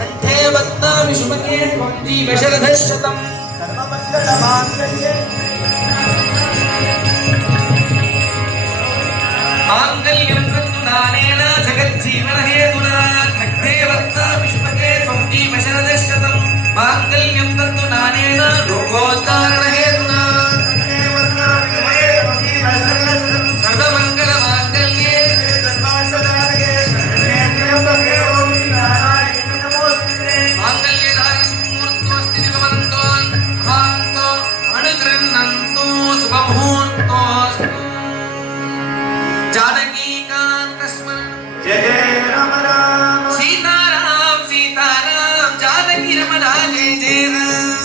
कंठे बध्नामि शुभगे जीवशरधशतं सर्वमङ्गलमाङ्गल्ये माङ्गल्यं तत्तुदानेन जगज्जीवनहेतुना कंठे बध्नामि शुभगे जीवशरधशतं माङ्गल्यं तत्तुदानेन लोकोद्धारणहेतुना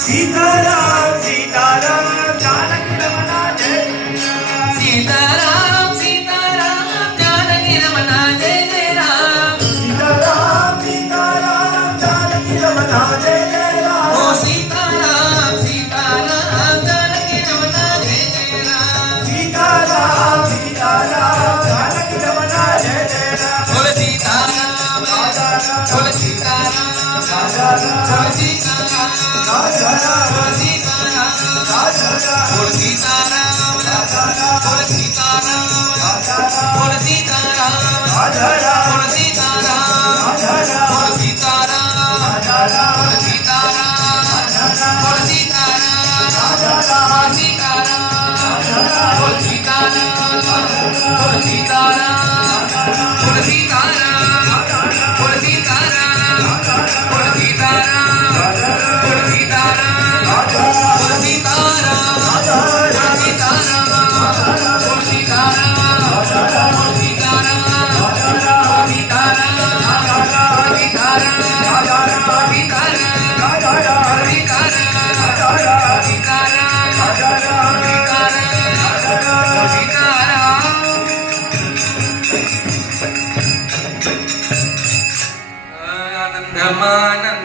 सीताराम सीताराम जानकी रमना जय सीताराम सीताराम जानकी रमना जय जय राम सीताराम सीताराम जानकी रमना जय जय राम ओ सीताराम सीताराम जानकी रमना जय जय राम सीताराम सीताराम जानकी रमना जय जय राम बोल सीताराम बोल सीताराम बोल सीताराम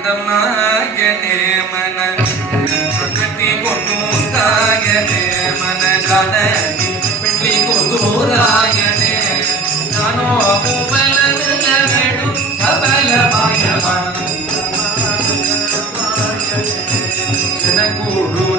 आनंदमायने मन प्रकृति को नूतायने मन जानकी पिंडी को दूरायने नानो कुबल लवेडु सबल मायवन जनगुरु